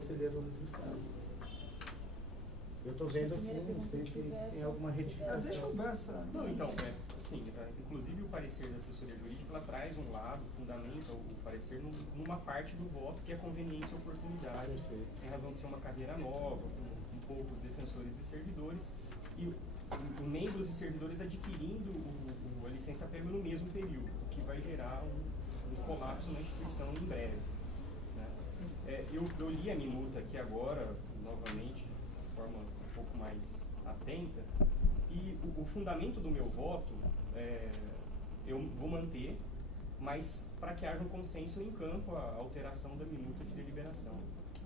conselheiro Luiz Gustavo. Eu estou vendo assim, não sei se tem alguma retificação. Mas deixa eu ver essa... Não, então, assim, inclusive o parecer da assessoria jurídica, ela traz um lado, fundamenta o parecer numa parte do voto, que é conveniência e oportunidade, em razão de ser uma carreira nova, com poucos defensores e servidores, e membros e servidores adquirindo a licença-prêmio no mesmo período, o que vai gerar um colapso na instituição em breve. Né? Eu li a minuta aqui agora, novamente, de forma um pouco mais atenta, e o fundamento do meu voto eu vou manter, mas para que haja um consenso em campo a alteração da minuta de deliberação.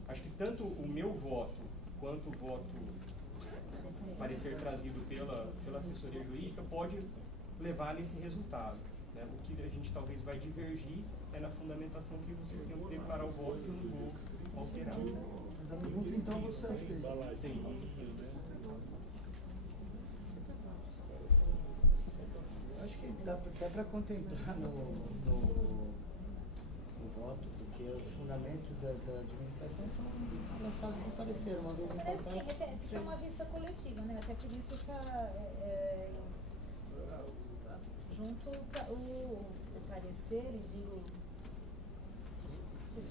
Acho que tanto o meu voto quanto o voto parecer trazido pela assessoria jurídica pode levar nesse resultado. Né? O que a gente talvez vai divergir é na fundamentação que vocês têm que declarar o voto, que eu não vou alterar. Mas a minuta, então, você aceita? Sim. Acho que dá até para contemplar no voto, porque os fundamentos da administração são lançados no parecer, uma vez Parece que importante. é uma vista coletiva, né? Até por isso junto o parecer, e digo,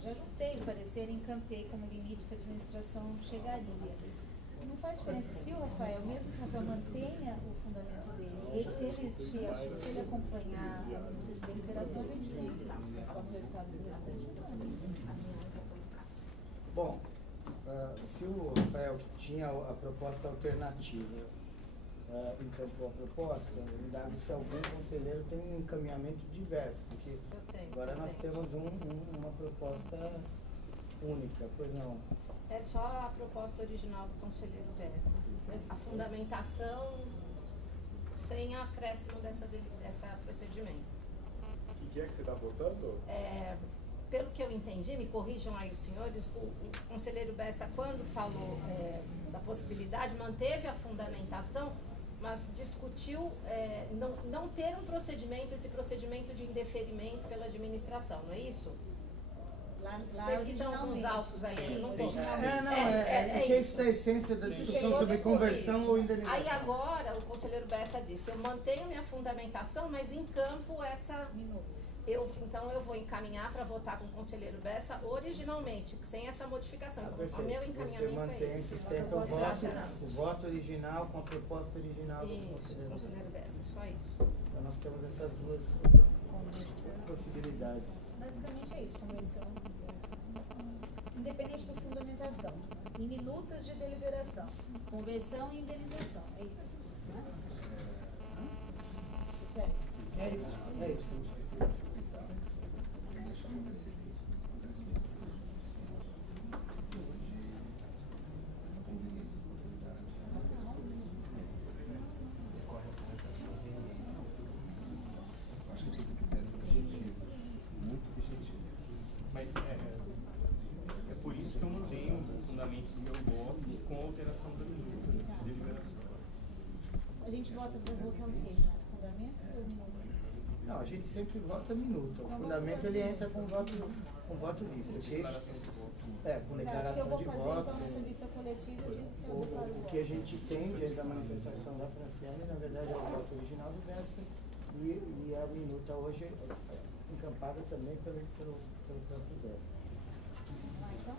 já juntei o parecer e encampei como limite que a administração chegaria. Não faz diferença se o Rafael, mesmo que o Rafael mantenha o fundamento dele, e se ele acompanhar a deliberação, a gente tem o resultado do restante. Bom, se o Rafael, que tinha a proposta alternativa, encampou a proposta, indago se algum conselheiro tem um encaminhamento diverso, porque agora nós temos uma proposta única, pois não? É só a proposta original do conselheiro Bessa. A fundamentação sem acréscimo dessa procedimento. Que dia que você está votando? Pelo que eu entendi, me corrijam aí os senhores, o conselheiro Bessa, quando falou da possibilidade, manteve a fundamentação, mas discutiu não ter um procedimento, esse procedimento de indeferimento pela administração, não é isso? Vocês que estão com os autos aí, sim, não sim, estou. Porque isso é a essência da discussão sobre conversão ou indenização. Aí agora o conselheiro Bessa disse, eu mantenho minha fundamentação, mas em campo essa... Então eu vou encaminhar para votar com o conselheiro Bessa originalmente, sem essa modificação. Então, o meu encaminhamento você mantém, é esse. sustenta o voto original com a proposta original do conselheiro Bessa, só isso. Então nós temos essas duas possibilidades. Basicamente é isso, conversão, independente da fundamentação, em minutas de deliberação, conversão e indenização, é isso, não é? Sério? É isso. Mas é por isso que eu mantenho o fundamento do meu voto com a alteração da minuta de deliberação. A gente vota para votar o quê? Fundamento ou minuta? Não, a gente sempre vota minuta. O fundamento ele entra com voto visto. Declaração de voto. Com declaração de voto. Eu vou fazer voto. então nessa vista coletiva O que a gente tem diante da manifestação da Franciane, na verdade, é o voto original do Bessa e a minuta hoje encampada também pelo próprio Bessa. Então,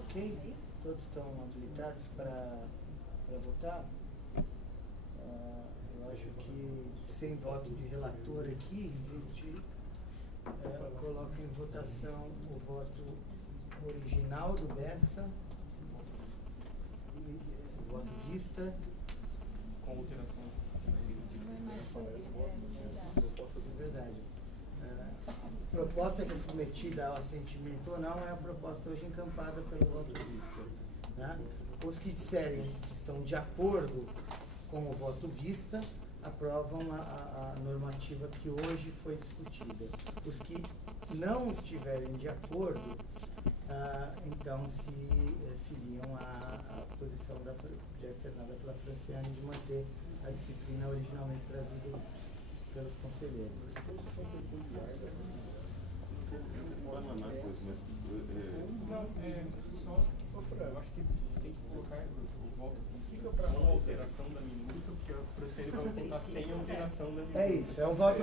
Ok? Todos estão habilitados para votar? Eu acho que sem voto de relator aqui, a gente coloca em votação o voto original do Bessa, o voto vista, Com alteração. de verdade. A proposta que é submetida ao assentimento ou não é a proposta hoje encampada pelo voto vista. Né? Os que disserem que estão de acordo com o voto vista, aprovam a normativa que hoje foi discutida. Os que não estiverem de acordo, então se filiam à posição já externada pela Franciane de manter a disciplina originalmente trazida pelos conselheiros. Eu acho que tem que colocar o voto com alteração da minuta, porque a Franciane vai votar sem alteração da minuta. É isso, é um voto.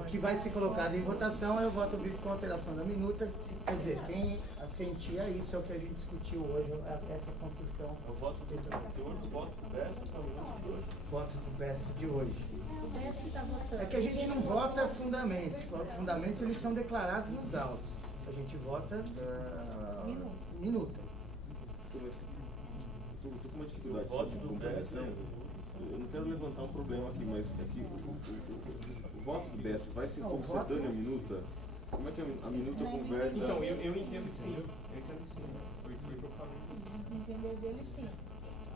O que vai ser colocado em votação é o voto visto com alteração da minuta. Quer dizer, quem assentia a isso é o que a gente discutiu hoje, essa construção. O voto do teor do voto do Bessa para o voto de hoje. Voto do BES de hoje. O BES está votando. É que a gente não vota fundamentos. Fundamentos eles são declarados nos autos. A gente vota minuta. Estou com uma dificuldade de compreensão. Eu não quero levantar um problema aqui, mas é que o voto do BES vai ser concedâneo a minuta? Como é que a minuta conversa? Então, eu entendo que sim. Eu entendo que sim. Foi o que eu falei. No entender dele, sim.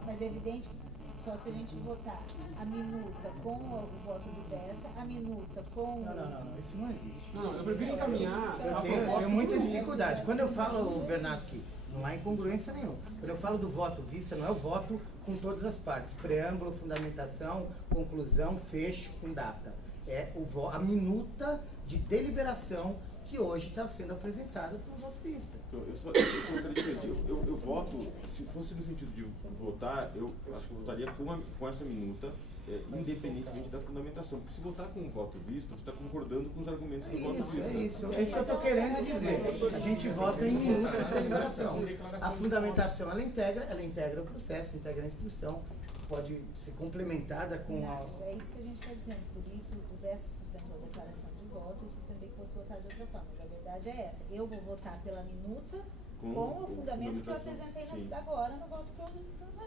Mas é evidente que só se a gente votar a minuta com o voto do Bessa, a minuta com... Não, isso não existe. Não, eu prefiro encaminhar. Eu tenho muita dificuldade. Quando eu falo, Bernaschi, não há incongruência nenhuma. Quando eu falo do voto vista, não é o voto com todas as partes. Preâmbulo, fundamentação, conclusão, fecho com data. É a minuta de deliberação que hoje está sendo apresentada para o voto vista. Eu voto, se fosse no sentido de votar, eu acho que eu votaria com essa minuta, independentemente da fundamentação. Porque se votar com o voto visto, você está concordando com os argumentos do voto visto. É isso que eu estou querendo dizer. A gente vota em minuta de deliberação. A fundamentação, ela integra o processo, integra a instrução, pode ser complementada com a... É isso que a gente está dizendo. Por isso, o Bessa sustentou a declaração de voto, eu sustentei que fosse votado de outra forma. Mas a verdade é essa. Eu vou votar pela minuta com o fundamento que eu apresentei agora no voto que eu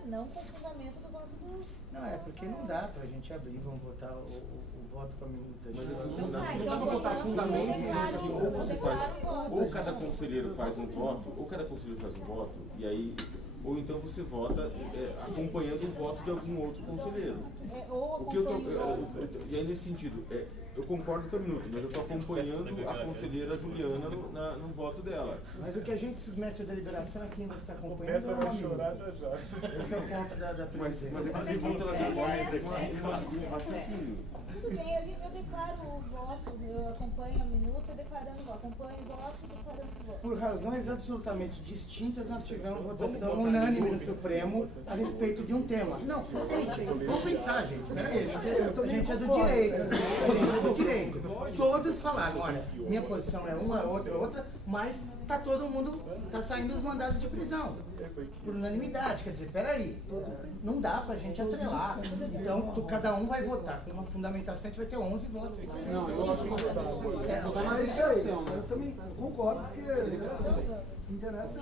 não com o fundamento do voto do... Não, é porque não dá pra gente abrir, vamos votar o voto com a minuta. Mas Então vou votar fundamento, ou cada conselheiro faz um voto, e aí... Ou então você vota acompanhando o voto de algum outro conselheiro. E aí, nesse sentido, eu concordo com a minuta, mas eu estou acompanhando a conselheira Juliana no voto dela. Mas o que a gente submete à deliberação é quem você está acompanhando. Vai chorar já já. Esse é o ponto da presidência. Mas é que você vota um raciocínio. Tudo bem, eu declaro o voto, eu acompanho a minuta declarando o voto, acompanho o voto declarando o voto. Por razões absolutamente distintas, nós tivemos votação unânime no Supremo a respeito de um tema. Não, gente, vamos pensar, gente. Peraí, a gente é do direito. Todos falaram, olha, minha posição é uma, outra, mas tá todo mundo, tá saindo os mandados de prisão. Por unanimidade, quer dizer, peraí, não dá pra gente atrelar. Então, cada um vai votar com uma fundamentação, a gente vai ter 11 votos diferentes. Não, eu acho que É isso aí, eu também concordo, porque o que interessa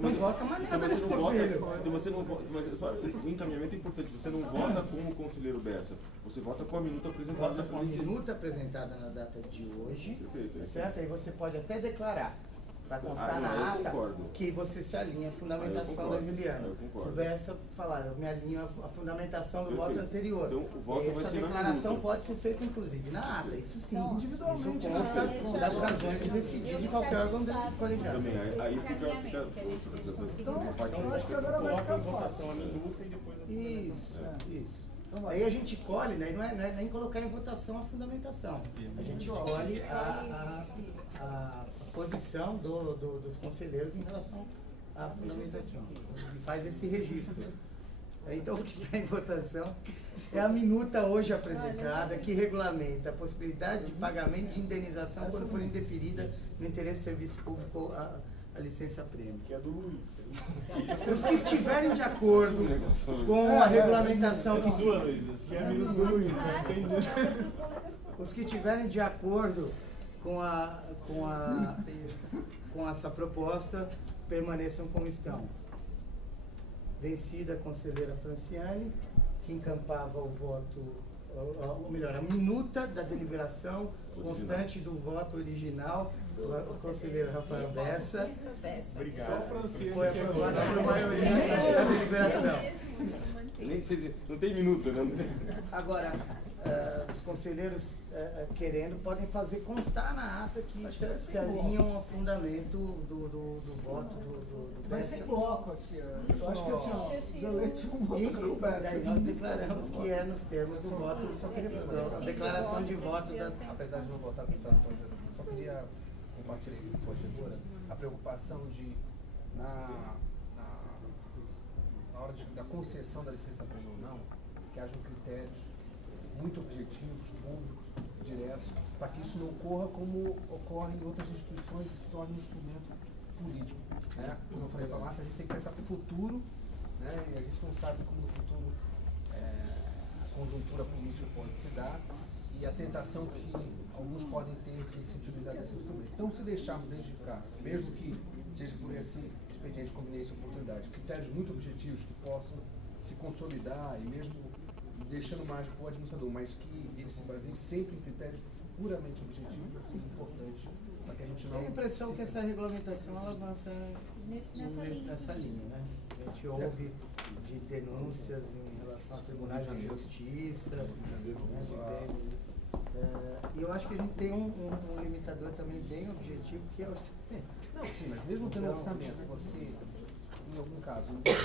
Não vota mais nada nesse conselho. Então você não vota, mas só, o encaminhamento é importante, você não vota com o conselheiro Bessa, você vota com a minuta apresentada Vota na com a minuta apresentada na data de hoje, Perfeito, certo? Aí você pode até declarar, para constar não, eu na ata, concordo. que você se alinha à fundamentação da concordo, Juliana. eu concordo. O Bessa falar, eu me alinho à fundamentação do voto Perfeito. anterior. Então, o voto E vai essa ser na declaração minuta. pode ser feita, inclusive, na ata, isso sim. individualmente, Isso consta das razões de decidir de qualquer órgão colegiado. Também, aí fica que a gente deixa conseguir. Eu acho que agora vai Coloca ficar em fácil. votação a minuta e depois a Isso. Aí a gente colhe, né? Não é nem colocar em votação a fundamentação. A gente colhe a posição dos conselheiros em relação à fundamentação. E faz esse registro. Então, o que está em votação é a minuta hoje apresentada, que regulamenta a possibilidade de pagamento de indenização quando for indeferida no interesse do serviço público a licença-prêmio. Que é do Luiz. Os que estiverem de acordo com a regulamentação que Que é a minuta do Luiz. os que estiverem de acordo com essa proposta permaneçam como estão. Vencida a conselheira Franciane, que encampava o voto, ou melhor, a minuta da deliberação constante do voto original do conselheiro Rafael Bessa. Obrigado. Foi aprovada por maioria da deliberação. não tem minuta, né? Agora, os conselheiros querendo podem fazer constar na ata que se alinham ao fundamento do voto do Vai ser bloco aqui, eu acho que assim, ó, os eleitos vão votar com o E daí nós Bessa. declaramos que é nos termos do voto, a declaração de voto da... Apesar de não votar com o Fernando, só queria compartilhar com a corregedora a preocupação de, na hora da concessão da licenciatura ou não, que hajam critérios muito objetivos, públicos, diretos, para que isso não ocorra como ocorre em outras instituições e se torne um instrumento político. Né? Como eu falei para a Márcia, a gente tem que pensar para o futuro, né? E a gente não sabe como no futuro a conjuntura política pode se dar e a tentação que alguns podem ter de se utilizar desse instrumento. Então, se deixarmos identificar, mesmo que seja por esse expediente de conveniência e oportunidade, critérios muito objetivos que possam se consolidar e mesmo deixando margem para o administrador, mas que ele se baseie sempre em critérios puramente objetivos, é importante para que a gente não... Tem a impressão que essa regulamentação ela avança nessa linha, né? A gente ouve de denúncias em relação a tribunais de justiça, e eu acho que a gente tem um limitador também bem objetivo, que é o orçamento. Não, sim, mas mesmo tendo orçamento, você, em algum caso, não tem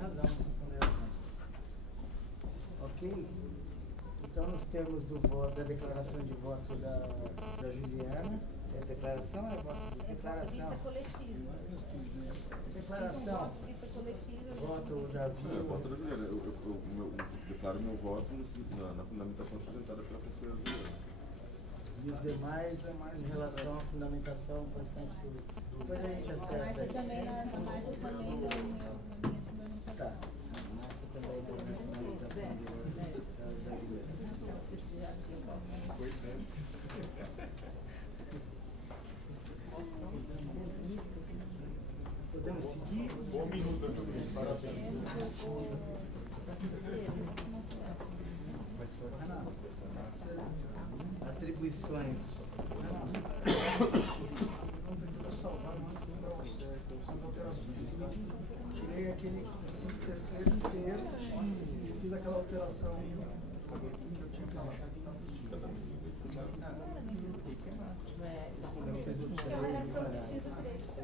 razão nessas ponderações. Ok? Então, nos termos do voto, da declaração de voto da Juliana, é declaração ou é voto de declaração? Vista coletiva. Declaração. Voto, vista coletiva. Voto da Vila. Voto da Juliana. Eu declaro meu voto na fundamentação apresentada pela conselheira Juliana. E os demais em relação à fundamentação bastante do... Depois a gente acerta. A Márcia também deu na minha fundamentação. Tá. A Márcia também deu na fundamentação da igreja. Pois é. Podemos seguir? Bom minuto, Juliana. Parabéns. Atribuições. Tirei aquele 5/3 inteiro e fiz aquela alteração que eu tinha falado. Ela era para o inciso 3.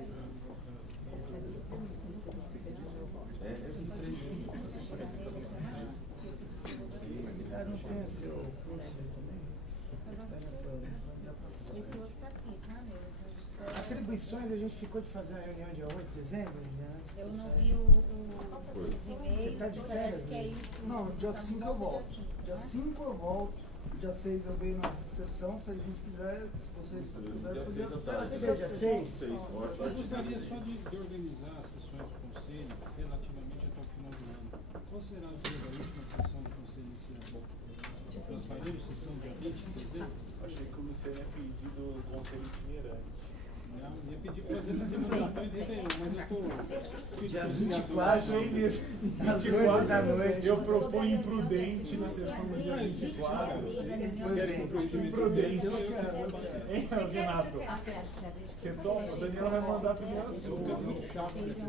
Não tem o seu curso aí também? Esse outro está aqui, tá, meu? Atribuições, a gente ficou de fazer uma reunião dia 8 de dezembro? Eu não vi os e-mails. Você tá de férias, Parece que é isso. Não, dia 5 eu volto. Dia 5 eu volto. Dia 6 eu venho na sessão, se a gente quiser, se vocês quiserem, podia Pode ser dia 6? Eu gostaria só de organizar as sessões do Conselho relativamente até o final do ano. Qual será o dia da última sessão do Conselho esse ano? Nós faremos sessão dia 20 de dezembro? Achei que o Luciano ia pedir do conselho itinerante. Não, ia pedir para fazer na semana do Natal e Réveillon, mas eu estou... Dia 24, às 8 da noite. Eu proponho imprudente na sessão do dia 24. Imprudente. Hein, Renato? Você topa? A Daniela vai mandar a primeira sua. Fica muito chato esse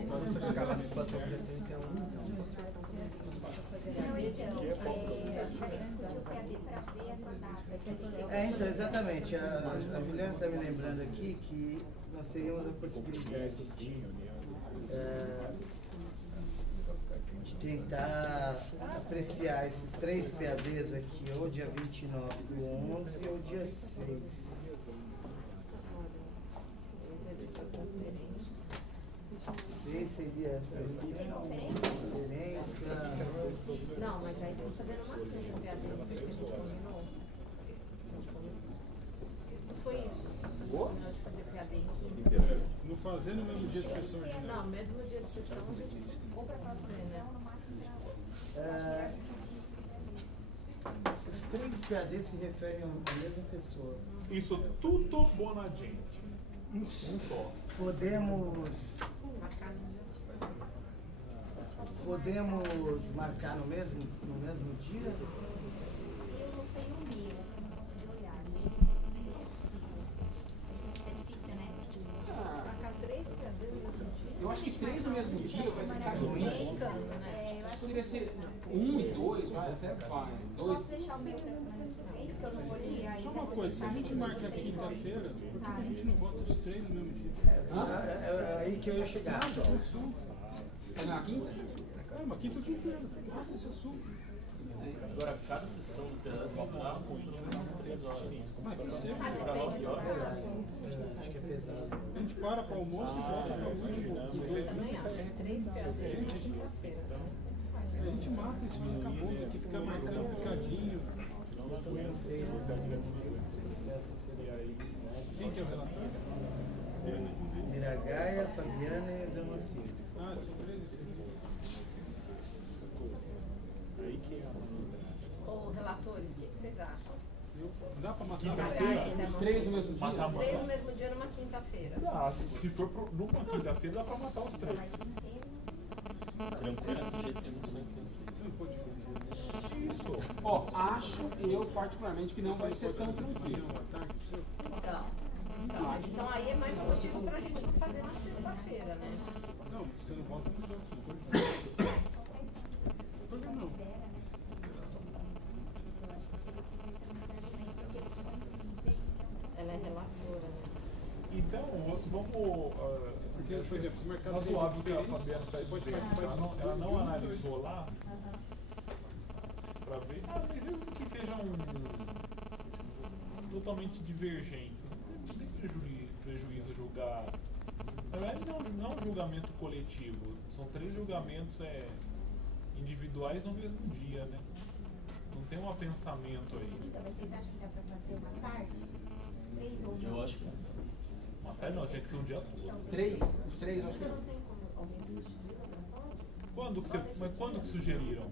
Então, exatamente. A Juliana está me lembrando aqui que nós teríamos a possibilidade de tentar apreciar esses 3 PADs aqui, ou dia 29 do 11 ou dia 6. Seria essa conferência. Não, mas aí tem que fazer uma cena, que a gente combinou. Não foi isso? Combinou de fazer PAD em 15. Não fazer no mesmo dia de sessão ordinária? Não, mesmo no dia de sessão, a gente ou para fazer, né? Os 3 PADs se referem à mesma pessoa. Isso tudo buona gente. Um só. Podemos marcar no mesmo dia? Eu não sei o meu, não consigo olhar. É difícil, né? Marcar 3 PADs no mesmo dia? Eu acho que 3 no mesmo dia vai ficar ruim. Né? Poderia ser 1 e 2, vai, até vai. 2. Posso deixar o meu para semana que vem, porque eu não olhei aí. Só uma coisa, se a gente marca quinta-feira, por que a gente não vota os 3 no mesmo dia? É aí que eu ia chegar. Esse assunto. É na quinta? É, uma quinta o dia inteiro. Marca esse assunto. Agora, cada sessão do plenário vai durar muito, umas 3 horas. Mas que sempre. Depende Acho que é pesado. A gente para para o almoço e volta para o último. A gente mata isso e acabou, tem que ficar marcando picadinho. Eu também não sei. Quem que é o relator? Miragaia, Fabiana e Zé Macílio. Ah, são 3 Aí que é. Ô, relatores, o que vocês acham? Dá para matar Os 3 no mesmo dia? Matar, 3 no mesmo dia numa quinta-feira. Ah, se for numa quinta-feira, dá pra matar os 3. Tranquilo, esse jeito que as sessões têm sido. Isso. Ó, acho eu particularmente que não vai ser tão tranquilo. Então aí é mais motivo pra gente fazer na sexta-feira, né? Não, você não volta nos outros. Por que não? Ela é relatora, né? Então, vamos. Porque, por exemplo, o mercado Razoável que a Fabiana está dizendo. Ela não analisou lá para ver, mesmo que sejam totalmente divergentes. Não tem prejuízo julgar. Na verdade, não um julgamento coletivo. São 3 julgamentos individuais no mesmo dia, né? Não tem um apensamento aí. Então, vocês acham que dá para fazer uma tarde? 3 ou Eu acho que Uma tarde não, tinha que ser um dia todo. 3? Os 3 acho que Você não tem como alguém substituir o relatório? Mas quando que sugeriram?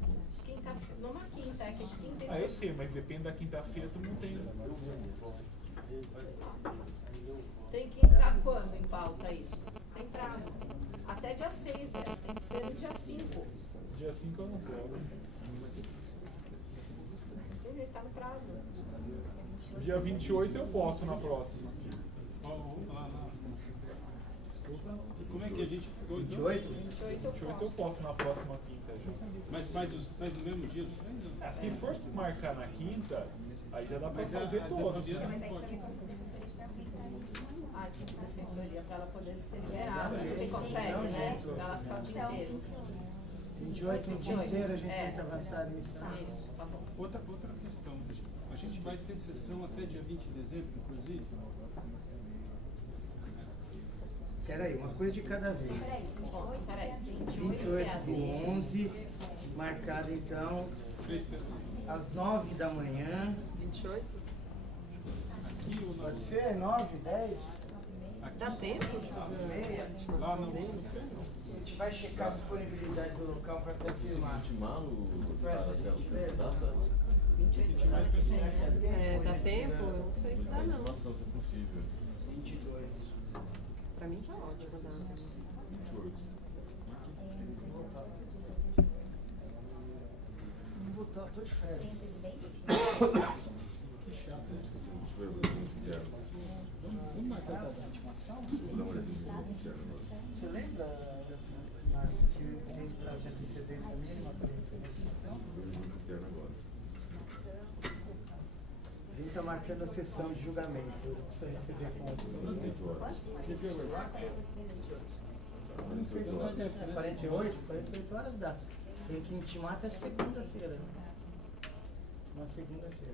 Numa quinta, é que de quinta e Ah, eu sexta. sei, mas depende da quinta-feira, tu não tem. Tem que entrar quando em pauta isso? Tem prazo. Até dia 6, tem que ser no dia 5. Dia 5 eu não posso. Tem jeito, tá no prazo. Dia 28 eu posso na próxima. Vamos lá. Desculpa. Como é que a gente ficou? 28? 28 eu posso na próxima quinta já. Mas faz no mesmo dia os 3? Se for marcar na quinta, aí já dá pra Mas fazer a todos. defensoria Né? não pode. Ah, tipo, defensoria pra ela poder ser liberada. Você consegue, né? Pra ela ficar o dia inteiro. 28, o dia inteiro a gente tenta avançar nisso. Isso, tá bom. Outra questão. A gente vai ter sessão até dia 20 de dezembro, inclusive? Peraí, uma coisa de cada vez. Bom, peraí. 28 do 11, marcado então às 9 da manhã. 28? Pode ser 9, 10? Dá tempo? 9h30. Lá não. A gente vai checar a disponibilidade do local para confirmar. Intimá-lo Data? 28 de maio. Dá tempo? Eu não sei se dá não. se possível. 22. Pra mim tá ótimo a data. 28. Não vou estar, estou de férias. Vamos marcar a data de intimação? Você lembra, Márcia, se tem prazo de antecedência mínima para receber a intimação? A gente está marcando a sessão de julgamento, eu preciso receber contas. Não sei se vai ter 48 horas dá. Tem que intimar até segunda-feira. Na segunda-feira,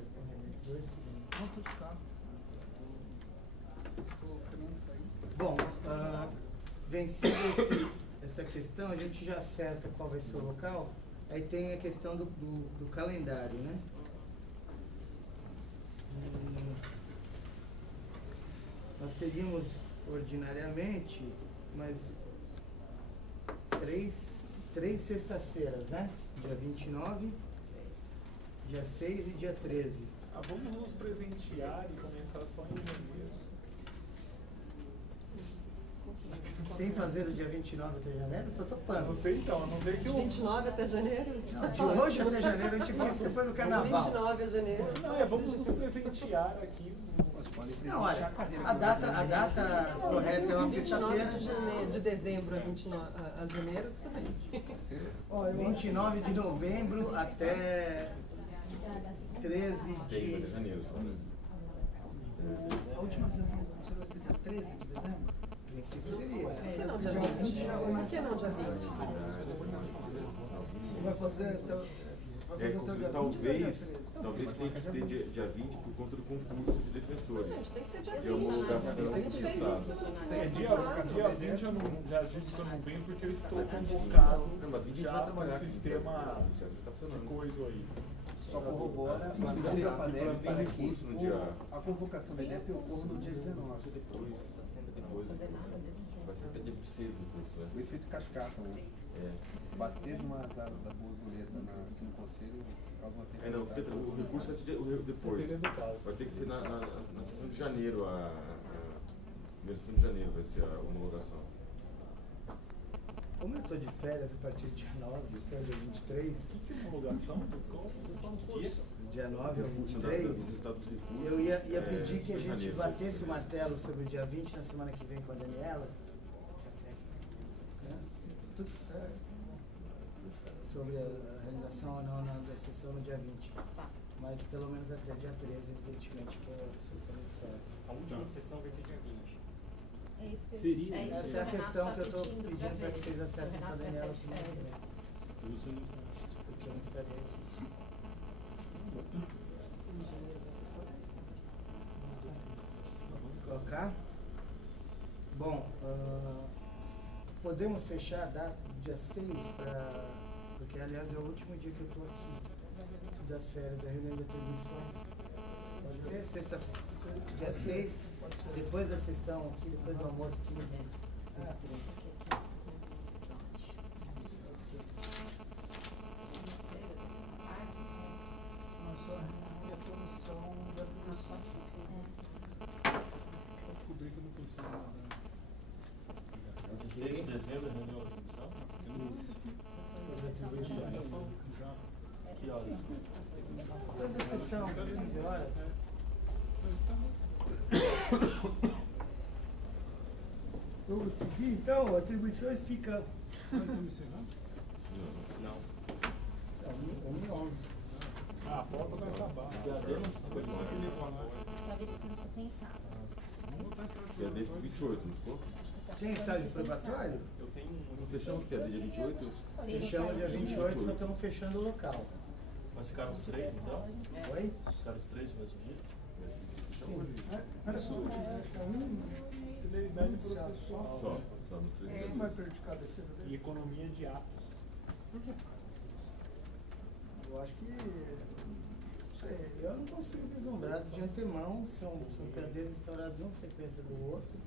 2 segundos. Não, estou de carro. Estou Fernando para ir. Bom, vencido essa questão, a gente já acerta qual vai ser o local. Aí tem a questão do calendário, né? Nós teríamos ordinariamente, mas três sextas-feiras, né? Dia 29, dia 6 e dia 13. Vamos nos presentear e começar só em janeiro. Sem fazer o dia 29 até janeiro, tô topando. Não sei então, não sei que eu... 29 até janeiro? Não, de hoje até janeiro a gente passa depois do carnaval. 29 a janeiro. Não, vamos nos presentear aqui. Não, olha, a data correta é uma 29 sexta-feira. de dezembro a 29 a janeiro, tudo bem. 29 de novembro até 13 Tem, de... mas é janeiro só. A última sessão do conselho vai ser dia 13 de dezembro? A princípio seria. Por que não dia 20? Por que não dia 20? Vai fazer até fazer até o dia 20 ou dia 13? Talvez tenha que ter dia 20 por conta do concurso de defensores. Tem que ter dia E a homologação do A gente fez Estado. isso. É, dia 20 eu não, já disse que eu não venho porque eu estou convocado Não, mas 20 já vai no trabalhar com sistema o César tá de funcionando. coisa aí. Só corrobora a medida da PADEP para que recurso no dia. a convocação da INEP ocorra no dia 19. Depois, vai ser até dia 26 do curso, né? O efeito cascata, né? Bater numa asa da borboleta aqui no conselho causa uma Não, tempestade. o recurso vai ser depois. Dependendo do caso. Vai ter que ser na sessão de janeiro, primeira sessão de janeiro vai ser a homologação. Como eu estou de férias a partir do dia 9 até dia 23, Que homologação do concurso? dia 9 ao Dos 23, resultados dos recursos, eu ia pedir que a em gente janeiro. batesse o martelo sobre o dia 20 na semana que vem com a Daniela. Né? Tudo certo. Sobre a realização ou não da sessão no dia 20. Tá. Mas pelo menos até dia 13, evidentemente, que é absolutamente certo. A última sessão vai ser dia 20. É isso que eu Seria. É isso Essa que é a o Renato questão tá que eu estou pedindo pedindo pra para que ver. vocês O acertem com a Renato vai Daniela sair de semana que férias. vem. Você não está. Porque eu não estarei aqui. Colocar? Bom, podemos fechar a data do dia 6 para. Porque aliás é o último dia que eu estou aqui. Antes das férias da reunião de atribuições. Pode ser? Sexta, dia 6, depois da sessão aqui, depois do almoço aqui. Nossa, a comissão da atribuição. Descobri que eu não consigo nada. 16 de dezembro, a reunião da comissão? Sobre atribuições. Já. Que horas? Depois da sessão, 15 horas. Vamos seguir então, atribuições fica. Não estamos encerrando? Não. 1h11. Ah, a prova vai acabar. Dia dele? Foi isso que ele ia falar. Tá vendo que você tem sábado. Dia 28, não ficou? Tem estágio probatório? Eu tenho Não fechamos que é dia 28? Fechamos dia 28, só estamos fechando o local. Mas ficaram os três, então? Oi? Ficaram os três no mesmo dia? Sim. Olha só, Fidelidade processual. processual. Só no 3. Isso vai prejudicar a defesa E dele? economia de atos. Eu acho que. Não sei, eu não consigo vislumbrar de antemão, são PADs instaurados um sequência do outro.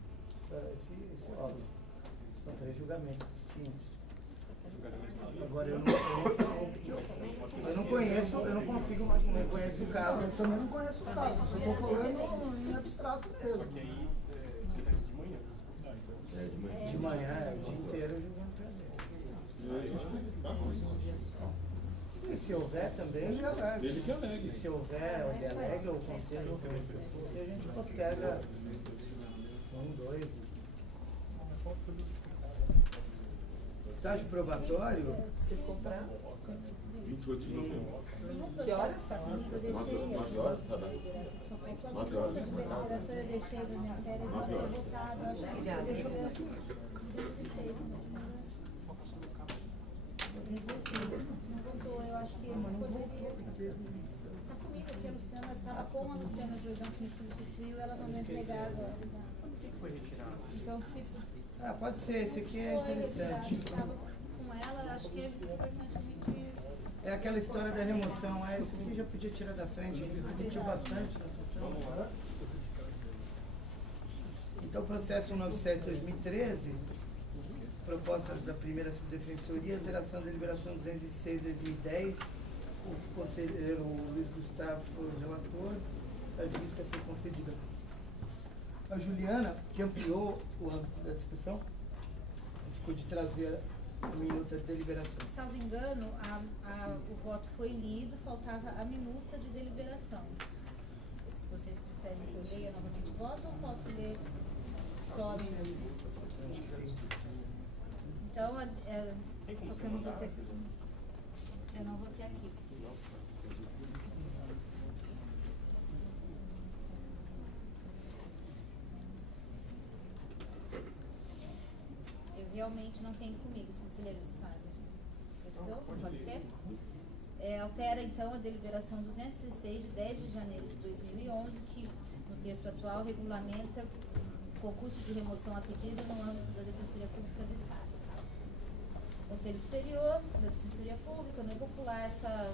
Esse é óbvio. São 3 julgamentos distintos. Agora eu não conheço, eu não consigo, não conheço o caso. Eu também não conheço o caso, eu estou falando em abstrato Só mesmo. que aí, de manhã. É, de manhã. De manhã, é o dia inteiro julgando PAD. E se houver também, Ele alega. Ele que alegue. e se houver, o delega, o conselho, se a gente posterga 1, 2. Estágio probatório, 28 de novembro. Nenhum processo que está comigo, eu deixei. 9 horas, tá bem. Só faltou a 9 horas, minha conta de deliberação, eu deixei das minhas férias, não foi votado. Acho que eu deixei 206, não votou, eu acho que esse poderia. Está comigo aqui, a Luciana, estava com a Luciana Jordão que me substituiu, ela não vai entregar agora. O que foi retirado? Então, se pode ser, esse aqui é foi retirado, interessante. estava com ela, acho que é importante omitir. É aquela história da remoção, esse aqui já podia tirar da frente, a gente discutiu bastante na sessão. Então, processo 197/2013, proposta da primeira subdefensoria, alteração da deliberação 206/2010, o conselheiro Luiz Gustavo foi o relator, a vista foi concedida. A Juliana, que ampliou o âmbito da discussão, ficou de trazer a minuta de deliberação. Salvo engano, o voto foi lido, faltava a minuta de deliberação. Se vocês preferem que eu leia novamente o voto, ou posso ler só a minuta? Acho que sim. Então, só que eu não vou ter aqui. Eu não vou ter aqui. Eu realmente não tenho comigo, os conselheiros fazem. Questão? Pode ser? Altera, então, a deliberação 206, de 10 de janeiro de 2011, que, no texto atual, regulamenta o concurso de remoção a pedido no âmbito da Defensoria Pública do Estado. O Conselho Superior da Defensoria Pública, no popular, está...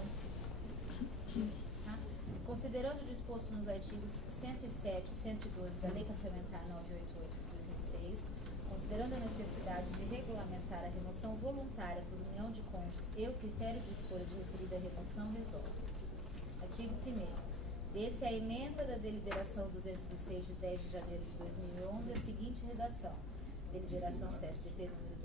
Considerando o disposto nos artigos 107 e 112 da Lei Complementar 988 de 2006, considerando a necessidade de regulamentar a remoção voluntária por união de cônjuges e o critério de escolha de referida remoção, resolve. Artigo 1º. Desse a emenda da deliberação 206 de 10 de janeiro de 2011 a seguinte redação. Deliberação CSDP número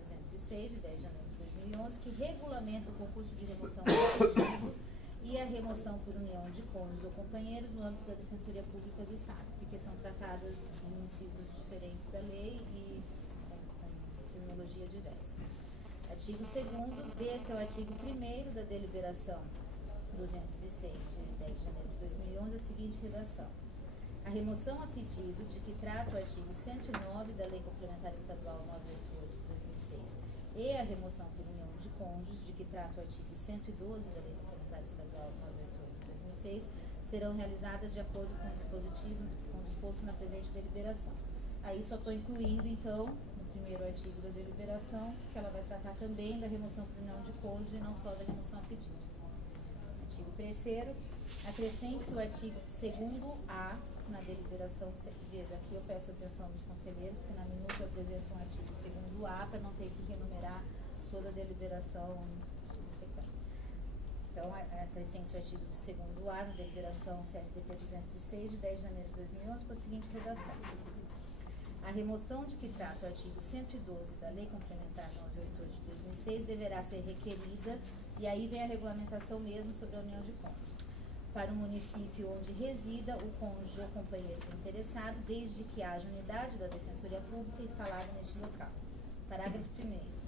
206 de 10 de janeiro de 2011, que regulamenta o concurso de remoção coletivo e a remoção por união de cônjuges ou companheiros no âmbito da Defensoria Pública do Estado, porque são tratadas em incisos diferentes da lei e com terminologia diversa. Artigo 2º, desse é o artigo 1º da deliberação 206 de 10 de janeiro de 2011, a seguinte redação. A remoção a pedido de que trata o artigo 109 da Lei Complementar Estadual 988 de 2006 e a remoção por união de cônjuges de que trata o artigo 112 da Lei Complementar Estadual 988 de 2006 serão realizadas de acordo com o disposto na presente deliberação. Aí só estou incluindo, então, no primeiro artigo da deliberação, que ela vai tratar também da remoção por união de cônjuges e não só da remoção a pedido. Artigo 3º, acrescente-se o artigo 2º-A na deliberação. Veja, aqui eu peço atenção dos conselheiros, porque na minuta eu apresento um artigo 2º-A para não ter que renumerar toda a deliberação subsequente. Então, acrescente-se o artigo 2º-A na deliberação CSDP 206 de 10 de janeiro de 2011 com a seguinte redação. A remoção de que trata o artigo 112 da Lei Complementar 988 de 2006 deverá ser requerida, e aí vem a regulamentação mesmo sobre a união de cônjuges, para o município onde resida o cônjuge ou companheiro do interessado, desde que haja unidade da Defensoria Pública instalada neste local. Parágrafo 1º.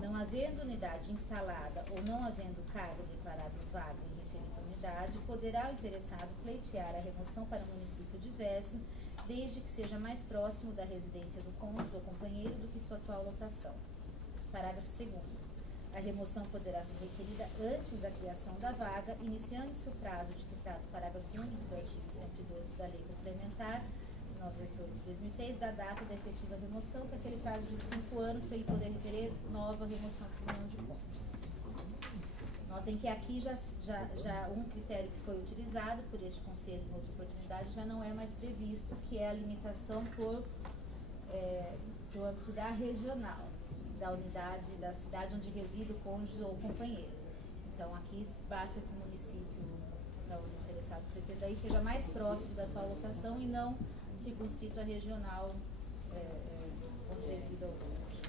Não havendo unidade instalada ou não havendo cargo declarado vago em referida unidade, poderá o interessado pleitear a remoção para município diverso, desde que seja mais próximo da residência do cônjuge ou companheiro do que sua atual lotação. Parágrafo 2º. A remoção poderá ser requerida antes da criação da vaga, iniciando-se o prazo de que trata o parágrafo 1 do artigo 112 da Lei Complementar 988 de 2006, da data da efetiva remoção, que é aquele prazo de 5 anos para ele poder requerer nova remoção por união de cônjuges. Notem que aqui já um critério que foi utilizado por este conselho em outra oportunidade já não é mais previsto, que é a limitação por âmbito da regional, da unidade da cidade onde reside o cônjuge ou o companheiro. Então aqui basta que o município da onde o interessado pretenda aí seja mais próximo da atual lotação e não circunscrito à regional onde resida o cônjuge.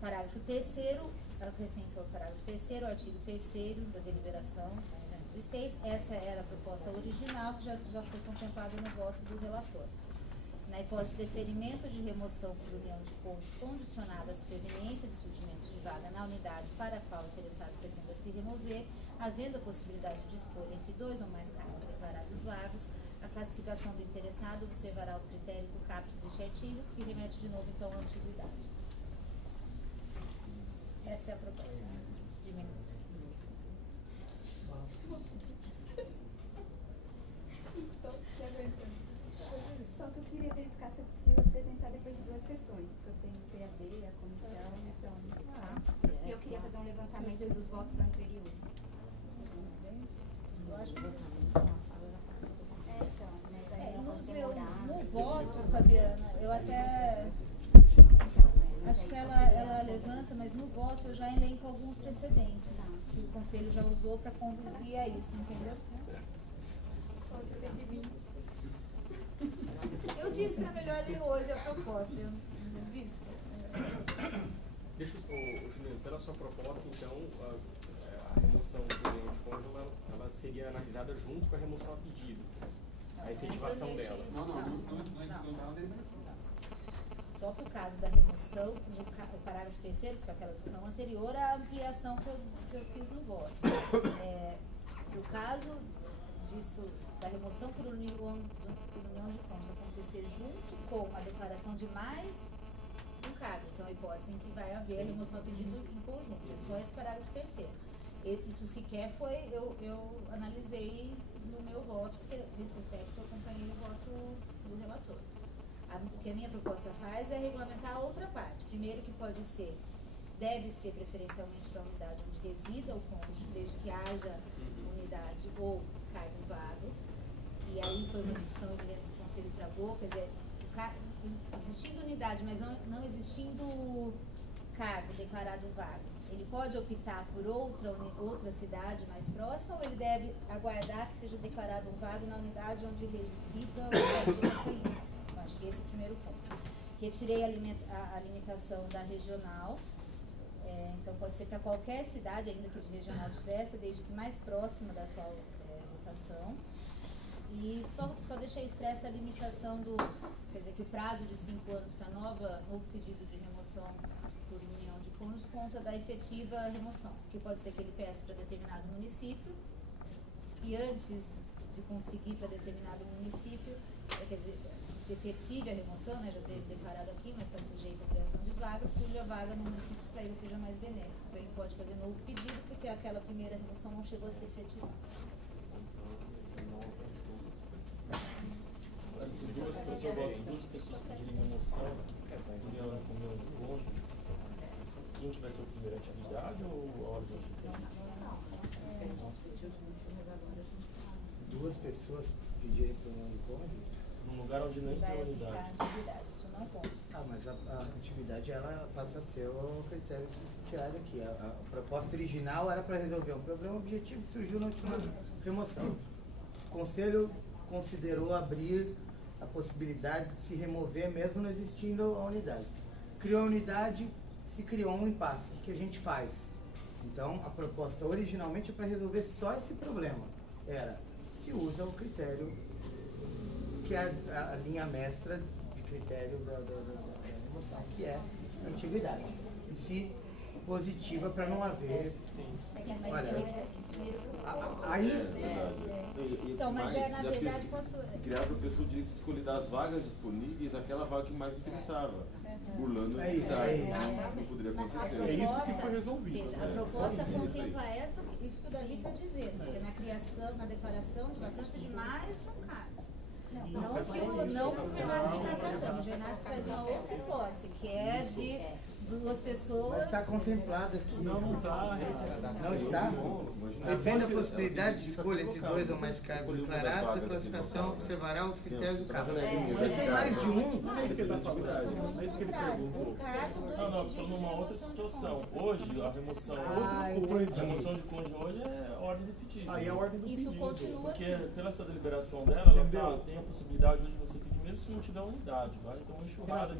Parágrafo 3º, acrescente ao parágrafo 3º, o artigo 3º da deliberação 206. Essa era a proposta original que já foi contemplada no voto do relator. Na hipótese de deferimento de remoção por união de cônjuges condicionada à superveniência de surgimento de vaga na unidade para a qual o interessado pretenda se remover, havendo a possibilidade de escolha entre 2 ou mais cargos declarados vagos, a classificação do interessado observará os critérios do caput deste artigo, que remete de novo então à antiguidade. Essa é a proposta de minuto. Só que eu queria verificar se é possível apresentar depois de 2 sessões, porque eu tenho o PAD, a comissão, então. E eu queria fazer um levantamento dos votos anteriores. Eu acho que então, mas aí não pode demorar. no voto, Fabiana, eu até acho que ela levanta, mas no voto eu já elenco alguns precedentes que o Conselho já usou para conduzir a isso, entendeu? Pode ter de mim. Eu disse que era melhor ler hoje a proposta, eu não disse? Deixa eu, Juliano, pela sua proposta, então, a remoção do união de cônjuge, ela seria analisada junto com a remoção a pedido, a efetivação dela. Não. Só por causa da remoção, o parágrafo 3º, porque aquela discussão anterior, a ampliação que eu fiz no voto. No caso disso, da remoção por união de cônjuges acontecer junto com a declaração de mais um cargo. Então, a hipótese em que vai haver a remoção a pedido em conjunto. É só esse parágrafo 3º. Isso sequer foi, eu analisei no meu voto, porque nesse aspecto eu acompanhei o voto do relator. O que a minha proposta faz é regulamentar a outra parte. Primeiro que deve ser preferencialmente para a unidade onde resida o cônjuge, desde que haja unidade ou cargo vago. E aí foi uma discussão que o Conselho travou, quer dizer, existindo unidade, mas não existindo cargo declarado vago, ele pode optar por outra cidade mais próxima, ou ele deve aguardar que seja declarado um vago na unidade onde resida o companheiro? Eu acho que esse é o primeiro ponto. Retirei a limitação da regional, então pode ser para qualquer cidade, ainda que de regional diversa, desde que mais próxima da atual votação. E só deixei expressa a limitação quer dizer, que o prazo de 5 anos para novo pedido de remoção por união de cônjuges conta da efetiva remoção, que pode ser que ele peça para determinado município e antes de conseguir para determinado município, quer dizer, se efetive a remoção, né, já teve declarado aqui, mas está sujeito à criação de vagas, surge a vaga no município para ele seja mais benéfico. Então ele pode fazer novo pedido porque aquela primeira remoção não chegou a ser efetivada. Se duas pessoas pedirem remoção, união de cônjuges, quem que vai ser o primeiro, a atividade ou a hora de atividade? Duas pessoas pedirem para união de cônjuges? Num lugar onde nem tem unidade. Isso não consta. Mas a atividade ela passa a ser o critério subsidiário aqui. A proposta original era para resolver um problema objetivo que surgiu na última remoção. O Conselho considerou abrir a possibilidade de se remover mesmo não existindo a unidade. Criou a unidade, se criou um impasse. O que a gente faz? Então, a proposta originalmente é para resolver só esse problema. Se usa o critério, que é a linha mestra de critério da remoção, que é a antiguidade. E se positiva para não haver... Olha, aí... Então, mas na verdade posso... Criar para a pessoa o direito de escolher das vagas disponíveis aquela vaga que mais interessava. Burlando a unidade. Não poderia acontecer. É isso que foi resolvido. Veja, a proposta contempla isso que o Davi está dizendo, porque na criação, na declaração de vacância de mais de um cargo. Não o Genasc está tratando. O Genasc faz uma outra hipótese, que é de duas pessoas... Mas está contemplado aqui. Não está. Não está? Depende da possibilidade de escolha entre 2 ou mais cargos declarados, a classificação observará os critérios do cargo. Se tem mais de um... Não é isso que ele está falando. É isso que ele perguntou. Não, estou numa outra situação. Hoje, a remoção de cônjuge hoje é ordem de pedido. Aí é a ordem do pedido. Isso continua Porque assim. pela essa deliberação dela, ela tem a possibilidade hoje de você pedir mesmo se não tiver unidade. Vai? Então, uma enxurrada.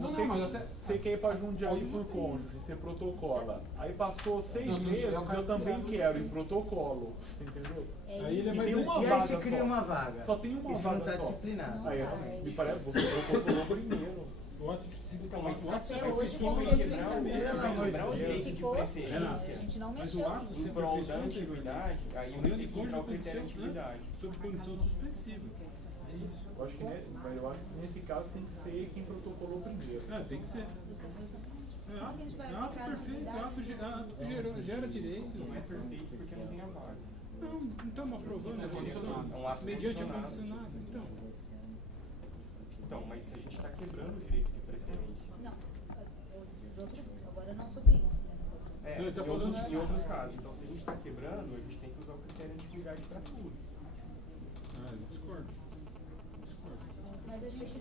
Você quer ir para Jundiaí por cônjuge, você protocola. Aí passou 6 meses, eu também quero ir protocolo. Entendeu? Aí ele é mais e aí se cria uma vaga. Só tem uma isso vaga. Isso não está disciplinado. Aí me parece que você protocolou primeiro. O ato de civil está Até hoje, o Conselho vem tratando o direito de preferência, a gente não mas o mexeu ato nisso. em prol da antiguidade, aí vai ter que entrar o critério de antiguidade. Sob condição suspensiva. É isso. Eu acho que nesse caso tem que ser quem protocolou primeiro. Tem que ser. A gente vai Ato ficar perfeito, ato gera direitos. Não é perfeito porque não tem a vaga. Não, estamos aprovando a condição. É um ato Mediante a condicionado. condicionado. Então, mas se a gente está quebrando o direito de preferência. Não, agora não sobre isso. Ele tá falando em outros casos. Então, se a gente está quebrando, a gente tem que usar o critério de antiguidade para tudo. Eu discordo. Mas a gente,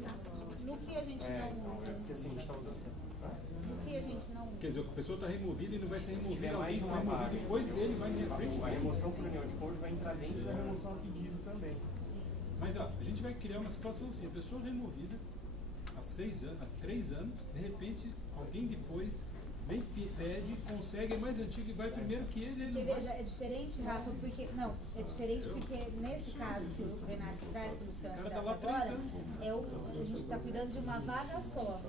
no que a gente não usa? Porque assim, a gente está usando No que a gente não usa? Quer dizer, a pessoa está removida e não vai ser se removida. tiver mais de uma vaga, depois dele vai na frente. a remoção por união de cônjuge vai entrar dentro da remoção a pedido também. Mas a gente vai criar uma situação assim, a pessoa removida há 3 anos, de repente alguém depois vem, pede, consegue, é mais antigo e vai primeiro que ele Porque não vai. veja, é diferente, Rafa, porque. Não, é diferente porque nesse caso que o Genasc traz, que o Luciano O cara tá traz lá 3 agora, anos. a gente está cuidando de uma vaga só.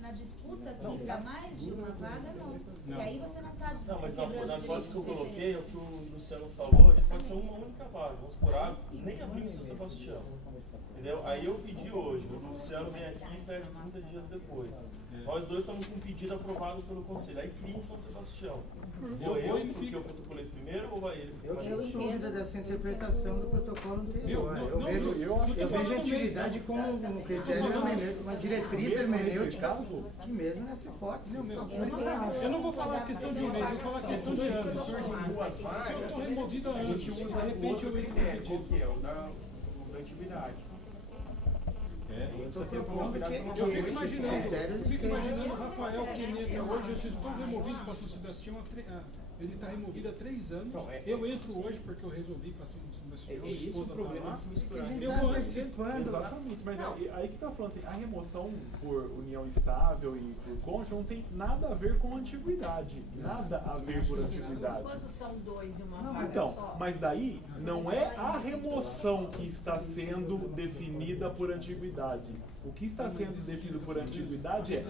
Na disputa aqui para mais de uma vaga, não. Porque aí você não está Não, mas quebrando na o hipótese direito que eu de coloquei, preferência. o que o Luciano falou, pode ser uma única vaga. Vamos por nem abrir o seu Sebastião. Entendeu? Aí eu pedi hoje, o Luciano vem aqui e pede 30 dias depois. Nós dois estamos com um pedido pedido aprovado pelo Conselho. Aí cria em São Sebastião. Eu Vou vou eu, e porque fica. eu protocolei primeiro, ou vai ele? Eu tenho dúvida dessa interpretação do protocolo anterior. Eu Eu vejo a atividade como um critério hermenêutico, uma diretriz hermenêutica, que mesmo nessa hipótese. Eu não vou falar a questão de um mês, eu vou falar a questão de anos. Se surgem duas vagas, Se eu estou removido há a anos, gente de usa repente outro eu entro no critério, qual pedido. que é? O da antiguidade. Estou propondo que Eu fico imaginando, critério de ser... o Rafael que entra hoje, eu estou removido para São Sebastião ele está removido há 3 anos. Eu entro hoje porque eu resolvi para São Sebastião. É esse o problema de se misturar. A gente Eu está vou antecipando. Exatamente, mas aí que tá falando assim, a remoção por união estável e por cônjuge não tem nada a ver com antiguidade. Nada a ver por Mas antiguidade. quando são dois e uma vaga Então, só? mas daí não é a remoção que está sendo definida por antiguidade. O que está sendo definido por antiguidade é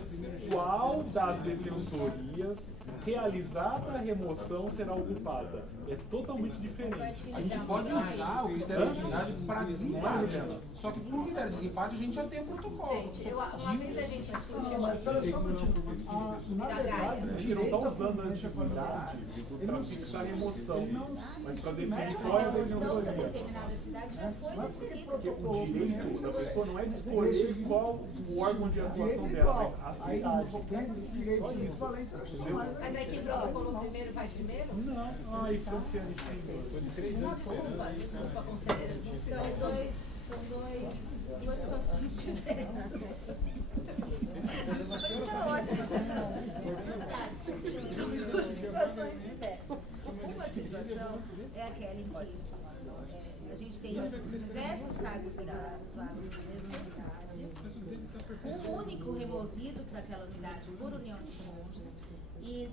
qual das defensorias realizada a remoção será ocupada. É totalmente diferente. A gente pode usar o critério de antiguidade para desempate. Só que por critério de desempate a gente já tem o protocolo. Gente, uma vez a gente discutiu Mas pera só um minutinho. Na verdade, A o gente não direito está à usando a convivência familiar, antiguidade ele para não fixar a se- remoção, ele não se mas para mete definir com qual é a a remoção da defensoria. determinada cidade já foi Não é porque definida. Porque protocolou o direito da pessoa não é de escolher Deixa- qual o órgão de o atuação direito é dela, igual. mas a Aí cidade. tem direitos equivalentes, acho que são mais. Mas aí quem protocolou primeiro vai primeiro? Não, ai, Franciane, foi de 3 Não, anos desculpa, desculpa, conselheira. São duas situações diferentes. Hoje está ótimo. São duas situações diversas. Uma situação é aquela em que a gente tem diversos cargos declarados vagos na mesma unidade, um único removido para aquela unidade por união de cônjuges e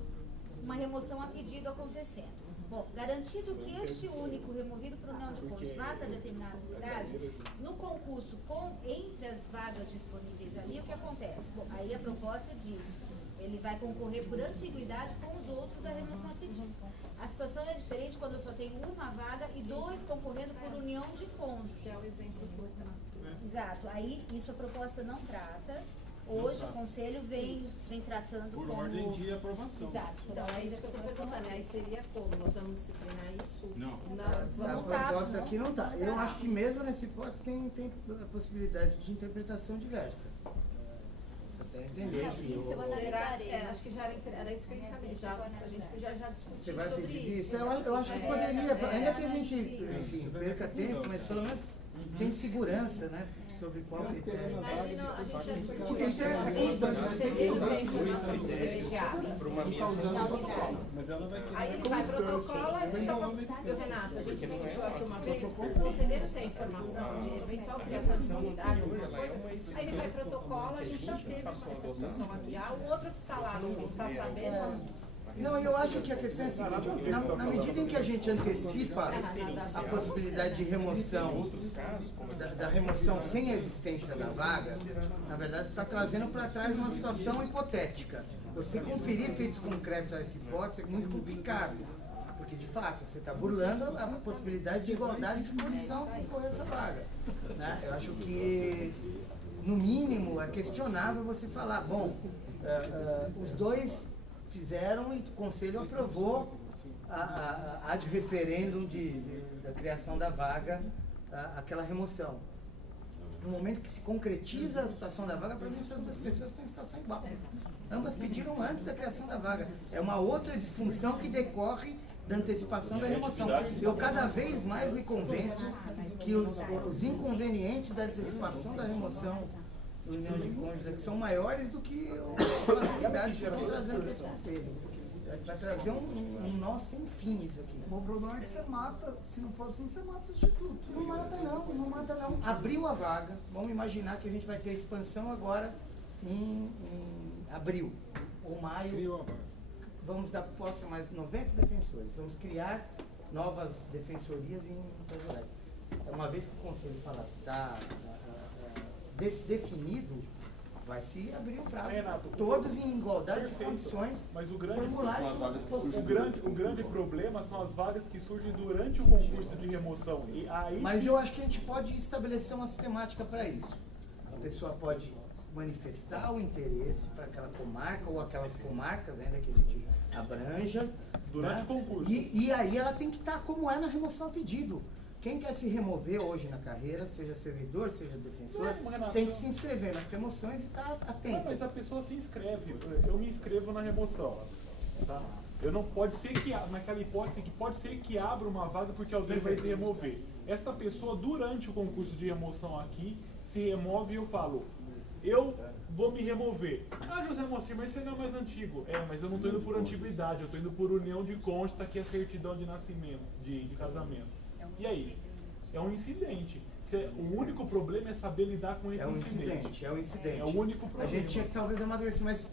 uma remoção a pedido acontecendo. Bom, garantido que este único removido por união de cônjuges vá para determinada unidade, no concurso entre as vagas disponíveis ali, o que acontece? Bom, aí a proposta diz, ele vai concorrer por antiguidade com os outros da remoção a pedido. A situação é diferente quando eu só tenho uma vaga e dois concorrendo por união de cônjuges. Que é o exemplo do Exato, aí isso a proposta não trata. Hoje o Conselho vem tratando Por como... ordem de aprovação. Exato. Então, é isso que eu estou perguntando. Aí seria como? Nós vamos disciplinar isso? Não. A proposta aqui não está. Eu acho que mesmo nessa hipótese tem a possibilidade de interpretação diversa. Você até entender que Será? Acho que já era isso que eu encaminhei. A gente podia já discutir você vai sobre pedir isso. vista. Eu acho que poderia, ainda que a gente, enfim, perca tempo, mas pelo menos tem segurança, né? Sobre qual critério. Imagina, a gente já discutiu Porque isso é privilegiado. Para uma mesma Mas ela vai querer. Aí ele vai protocola, deixa eu Renato, a gente discutiu aqui uma vez, o conselheiro tem informação de eventual criação de unidade, alguma coisa, aí ele vai protocola, a gente já teve essa discussão aqui. O outro que está lá não está sabendo. Não, eu acho que a questão é a seguinte, na medida em que a gente antecipa a possibilidade de remoção, da remoção sem a existência da vaga, na verdade você está trazendo para trás uma situação hipotética. Você conferir efeitos concretos a essa hipótese é muito complicado, porque de fato você está burlando a possibilidade de igualdade de condição para concorrer essa vaga. Né? Eu acho que, no mínimo, é questionável você falar, bom, os dois fizeram e o Conselho aprovou ad referendum da criação da vaga, aquela remoção. No momento que se concretiza a situação da vaga, para mim essas duas pessoas estão em situação igual. Ambas pediram antes da criação da vaga. É uma outra disfunção que decorre da antecipação da remoção. Eu cada vez mais me convenço que os inconvenientes da antecipação da remoção do união de cônjuges aqui são maiores do que as facilidades que estão trazendo para esse conselho. Vai trazer um nó sem fim isso aqui. O problema é que você mata, se não for assim, você mata o instituto. Não mata não. Abriu a vaga, vamos imaginar que a gente vai ter expansão agora em abril ou maio. Vamos dar posse a mais 90 defensores. Vamos criar novas defensorias em Minas Gerais. Uma vez que o Conselho falar está definido, vai se abrir um prazo. Renato, todos em igualdade de condições. Mas o grande problema são as vagas que surgem durante o concurso de remoção. E aí mas eu acho que a gente pode estabelecer uma sistemática para isso. A pessoa pode manifestar o interesse para aquela comarca ou aquelas comarcas ainda que a gente abranja. Durante o concurso. E aí ela tem que estar como é na remoção a pedido. Quem quer se remover hoje na carreira, seja servidor, seja defensor, Renato, tem que se inscrever nas remoções e estar atento. Não, mas a pessoa se inscreve. Eu me inscrevo na remoção. Tá? Eu não pode ser que, naquela hipótese, que pode ser que abra uma vaga porque alguém vai se remover. Esta pessoa, durante o concurso de remoção aqui, se remove e eu falo, eu vou me remover. Ah, José Moacir, mas você não é mais antigo. É, mas eu não estou indo por antiguidade, eu estou indo por união de cônjuge, tá aqui a certidão de nascimento, de casamento. E aí? É um incidente. O único problema é saber lidar com esse incidente. É um incidente. É o único problema. A gente tinha que talvez amadurecer, mas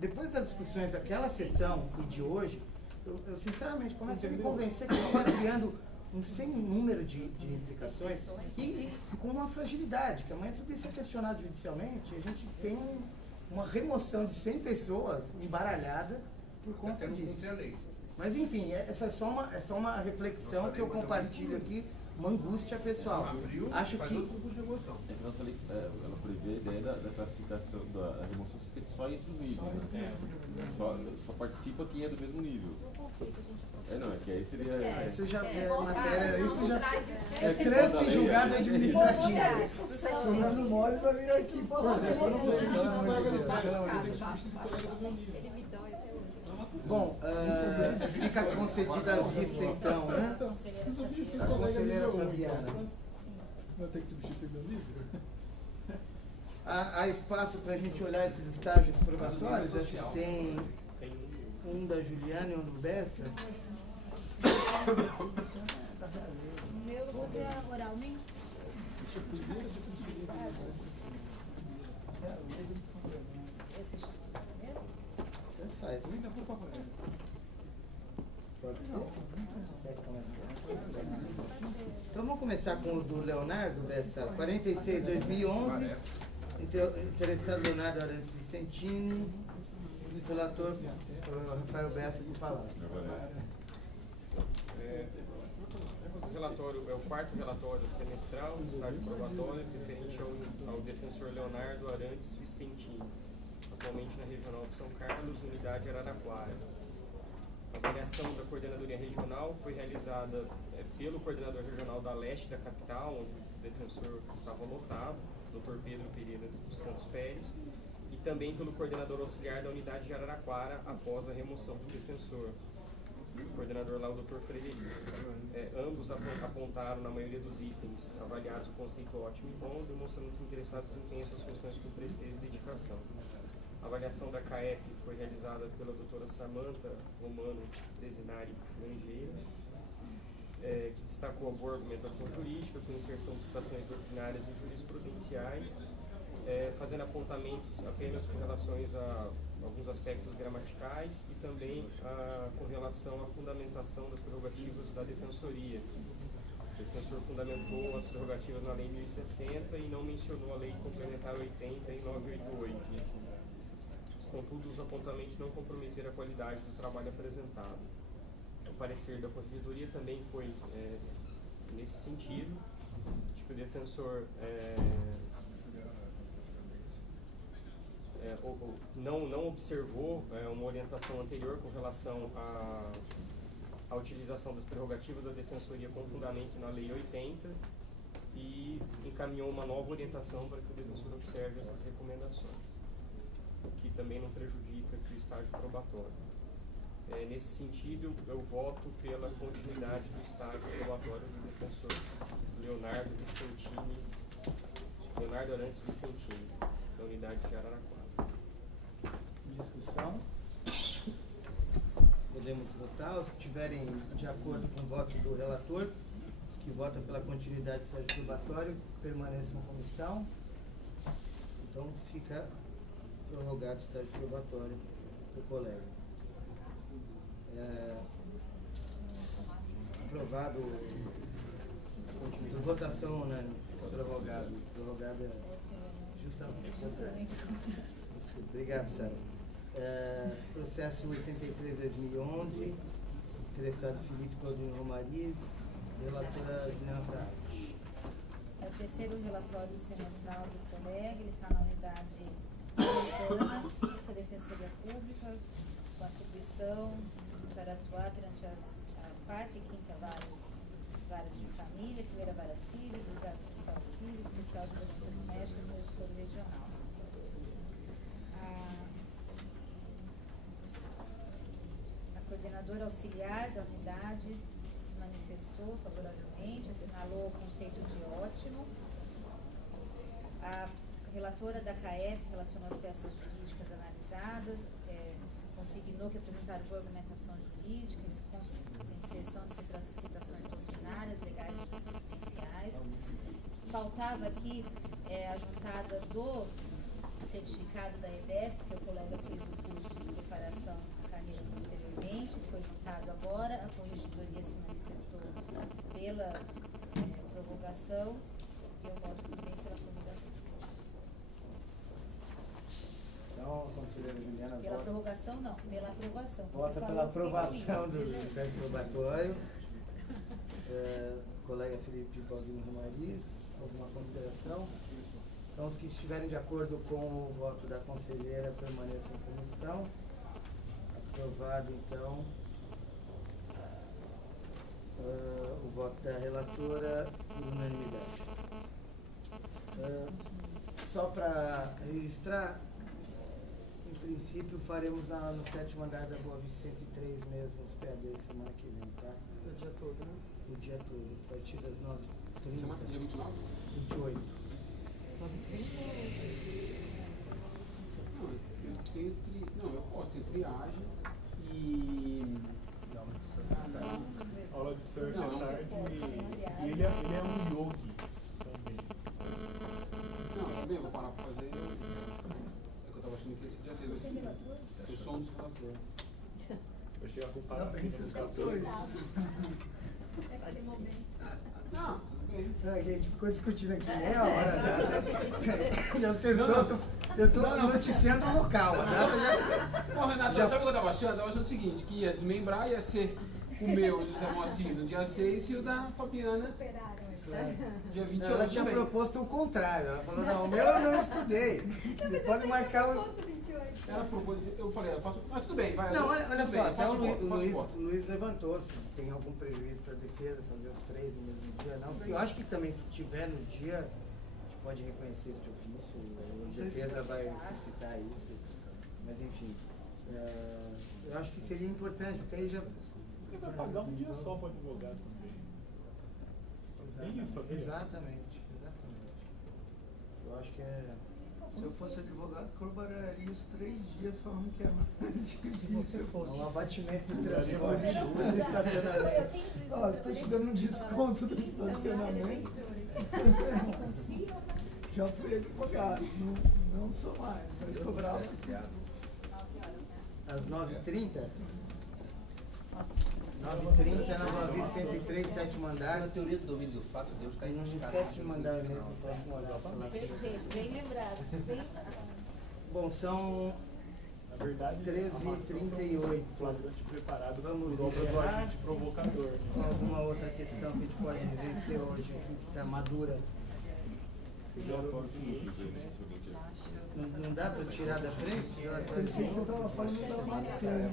depois das discussões daquela sessão e de hoje, eu sinceramente começo a me convencer que a gente está criando um sem número de implicações e com uma fragilidade, que amanhã tudo isso é questionado judicialmente, a gente tem uma remoção de 100 pessoas embaralhada por conta disso. Mas enfim, essa é só uma reflexão que eu compartilho aqui, uma angústia pessoal. Acho que nossa lei, ela prevê a ideia da classificação, da remoção ser feita só entre os níveis. Né? Só participa quem é do mesmo nível. Não, é que aí seria... Isso já é matéria, isso já é trânsito em julgado administrativo. Fernando Mori vai vir aqui falar. Bom, fica concedida a vista então, né? A conselheira Fabiana. Vai ter que substituir meu livro? Há espaço para a gente olhar esses estágios probatórios? Acho que tem um da Juliana e um do Bessa. O meu eu vou fazer oralmente. Esse chama primeiro? Tanto faz. Pode ser? Então vamos começar com o do Leonardo, dessa 46/2011. Interessado Leonardo Arantes Vicentini. O relator Rafael Bessa com palavra. O relatório é o quarto relatório semestral do estágio probatório referente ao defensor Leonardo Arantes Vicentini, atualmente na Regional de São Carlos, unidade Araraquara. A avaliação da coordenadoria regional foi realizada pelo coordenador regional da leste da capital, onde o defensor estava lotado, Dr. Pedro Pereira dos Santos Pérez, e também pelo coordenador auxiliar da unidade de Araraquara após a remoção do defensor, o coordenador lá, o Dr. Frederico. Ambos apontaram, na maioria dos itens avaliados, o conceito ótimo e bom, demonstrando que o interessado desempenha suas funções com presteza e dedicação. A avaliação da CAEP foi realizada pela doutora Samantha Romano Desinari Langeira, que destacou a boa argumentação jurídica, com inserção de citações doutrinárias e jurisprudenciais, fazendo apontamentos apenas com relações a alguns aspectos gramaticais e também com relação à fundamentação das prerrogativas da Defensoria. O defensor fundamentou as prerrogativas na Lei 1060 e não mencionou a Lei Complementar 80 e 988. Contudo, os apontamentos não comprometeram a qualidade do trabalho apresentado. O parecer da Corregedoria também foi nesse sentido, de que o defensor não observou uma orientação anterior com relação à utilização das prerrogativas da Defensoria com fundamento na Lei 80 e encaminhou uma nova orientação para que o defensor observe essas recomendações, o que também não prejudica o estágio probatório. Nesse sentido, eu voto pela continuidade do estágio probatório do defensor Leonardo Arantes Vicentini, da unidade de Araraquara. Discussão. Podemos votar. Os que estiverem de acordo com o voto do relator, que vota pela continuidade do estágio probatório, permaneçam como estão. Então fica prorrogado o estágio probatório do colega. Aprovado por votação unânime. Prorrogado. Prorrogado justamente. Desculpa. Obrigado, Sara. Processo 83/2011. Interessado Felipe Claudino Romariz. Relatora Juliana Saad. É o terceiro relatório semestral do colega, ele está na unidade urbana da Defensoria Pública, com atribuição para atuar perante a quarta e quinta varas de família, primeira vara civil, juizado especial civil, especial de violência doméstica e consultor regional. A coordenadora auxiliar da unidade se manifestou favoravelmente, assinalou o conceito de ótimo. A relatora da CAEP relacionou as peças jurídicas analisadas, consignou que apresentaram boa argumentação jurídica, inserção de citações doutrinárias, legais e jurisprudenciais. Faltava aqui a juntada do certificado da EDEP, porque o colega fez o curso de preparação à carreira posteriormente, foi juntado agora, a corregedoria se manifestou pela prorrogação e eu voto também pela prorrogação. Então, a conselheira Juliana Pela prorrogação não, pela aprovação. Vota pela aprovação do inquérito probatório. Colega Felipe Baldino Romariz, alguma consideração? Então, os que estiverem de acordo com o voto da conselheira permaneçam como estão. Aprovado, então, o voto da relatora por unanimidade. Só para registrar, em princípio faremos no 7º andar da Boa Vista 103 mesmo, os PAD semana que vem, tá? O dia todo, né? O dia todo, a partir das 9h30. Semana dia 29? 28. 9h30? Não, eu posso ter triagem e... Aula de surf Não, à tarde e ele é um yogi também. Não, também vou parar pra fazer. É que eu tava achando que esse dia 6 Você é relator? Eu sou um dos relatores. Eu cheguei a culpar Não, bem que vocês cantou isso. É aquele momento. Não, tudo bem. A gente ficou discutindo aqui meia hora, né? Já acertou, eu tô noticiando o local, a data já... Não, Renato, sabe o que eu tava achando? Eu tava achando o seguinte, que ia desmembrar, ia ser o meu, o José Moacir, no dia 6 e o da Fabiana, dia 28 Não, ela tinha também. proposto o contrário, ela falou, não, o meu eu não estudei, você pode marcar o... Ela propôs, eu falei, eu faço, mas tudo bem, vai. Não, olha tudo só, bem, até faço o Luiz levantou, se tem algum prejuízo para a defesa fazer os 3 no mesmo dia, não. Eu acho que também se tiver no dia, a gente pode reconhecer este ofício, a defesa vai suscitar isso, mas enfim, eu acho que seria importante, porque aí já... Ele vai pagar um dia só para advogado também. Isso aqui. Exatamente. Eu acho que é... Se eu fosse advogado, corroboraria os 3 dias falando que é mais difícil. Um abatimento do transporte, do estacionamento. Ó, tô te dando um desconto do estacionamento. Já fui advogado, não sou mais, mas cobrava. Às 9h30? 9h30 na Boa Vista 103, 7º andar. Na teoria do domínio do fato, Deus está E não esquece de mandar o e-mail para o próximo. Perfeito, bem lembrado. Bom, são Na verdade, 13h38. flagrante preparado Vamos por obra do encerrar. agente provocador. Alguma outra questão que a gente pode vencer hoje aqui, que está madura? Não dá para tirar da frente? Parecia que você estava falando da maçã.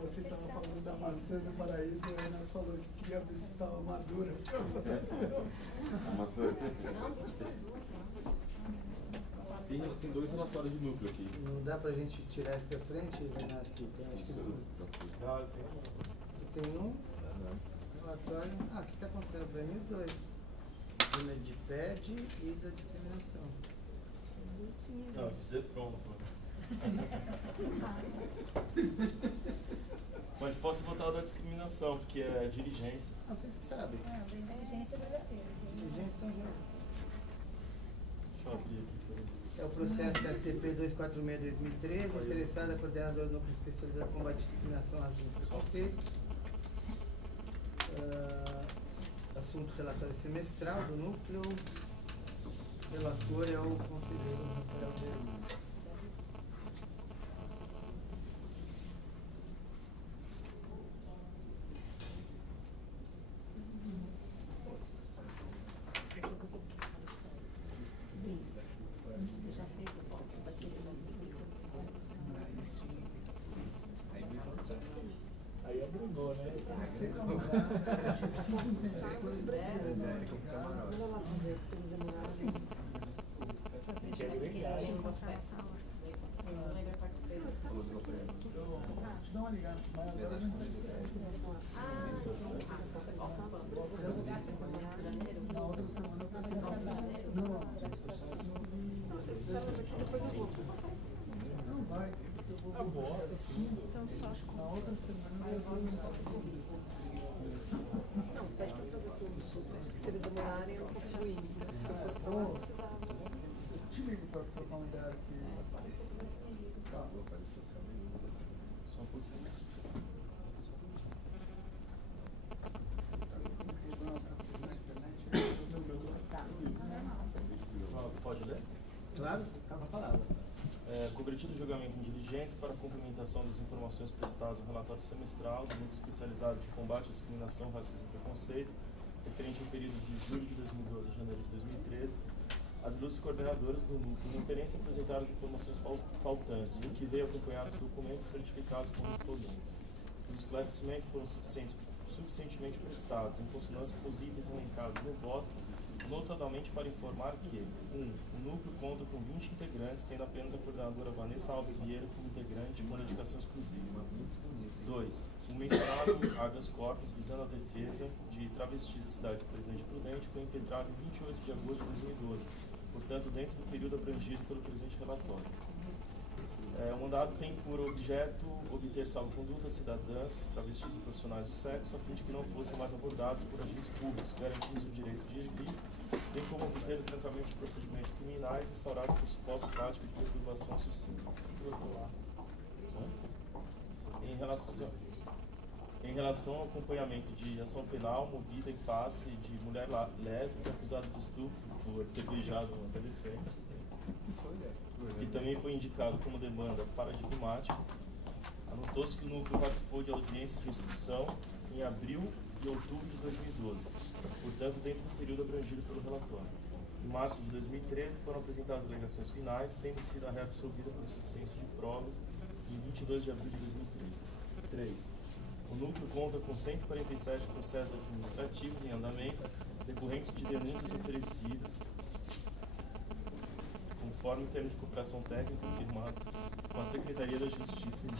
Você estava falando da maçã do paraíso e a Ana falou que queria ver se estava madura. A maçã. Tem 2 relatórios de núcleo aqui. Não dá pra gente tirar essa da frente, Renato? Tem, acho que tem um relatório. Ah, aqui está considerando para mim os 2. De PED e da discriminação. Não, dizer pronto. Mas posso votar o da discriminação, porque é diligência. Ah, vocês que sabem. Não, da inteligência vale a pena. Diligência estão juntos. Deixa eu abrir aqui. É o processo STP 246-2013, interessada coordenadora do Núcleo Especializado em Combate à Discriminação, Racismo e Preconceito. Assunto relatório semestral do núcleo. Relator é o conselheiro Rafael Vermelho. for buscar, não precisa. Manda lá fazer, que vocês demoraram. Te dá uma ligada, mas agora a gente precisa. Na outra semana eu vou. Não. Esperamos aqui, depois eu vou. Não vai. A voz, tudo. Então só Na outra semana eu vou. Não, pede pra trazer tudo. Se eles demorarem, eu não consigo ir. Se eu fosse pra lá, eu precisava. Te ligo pra trocar uma ideia aqui. Tá. Só um pouquinho. Pode ler? Claro, tá com a palavra. Convertido o julgamento em diligência para a complementação das informações prestadas no relatório semestral do Núcleo Especializado de Combate à Discriminação, Racismo e Preconceito, referente ao período de julho de 2012 a janeiro de 2013, as ilustres coordenadoras do Núcleo, em referência, apresentaram as informações faltantes, o que veio acompanhado de documentos certificados correspondentes. Os esclarecimentos foram suficientemente prestados, em consonância com os itens elencados no voto, notadamente para informar que 1. O núcleo conta com 20 integrantes, tendo apenas a coordenadora Vanessa Alves Vieira como integrante com indicação exclusiva. 2. O mencionado habeas corpus visando a defesa de travestis da cidade de Presidente Prudente foi impetrado em 28 de agosto de 2012, portanto dentro do período abrangido pelo presente relatório. O mandado tem por objeto obter salvo-conduta cidadãs, travestis e profissionais do sexo, a fim de que não fossem mais abordados por agentes públicos, garantindo o direito de ir, bem como obter o trancamento de procedimentos criminais instaurados por suposta prática de perturbação social. Em relação ao acompanhamento de ação penal movida em face de mulher lésbica acusada de estupro por ter beijado uma adolescente, que também foi indicado como demanda paradigmática, anotou-se que o núcleo participou de audiências de instrução em abril e outubro de 2012, portanto dentro do período abrangido pelo relatório. Em março de 2013 foram apresentadas as alegações finais, tendo sido a reabsorvida por insuficiência de provas em 22 de abril de 2013. 3. O núcleo conta com 147 processos administrativos em andamento, decorrentes de denúncias oferecidas, conforme o termo de cooperação técnica firmado com a Secretaria da Justiça de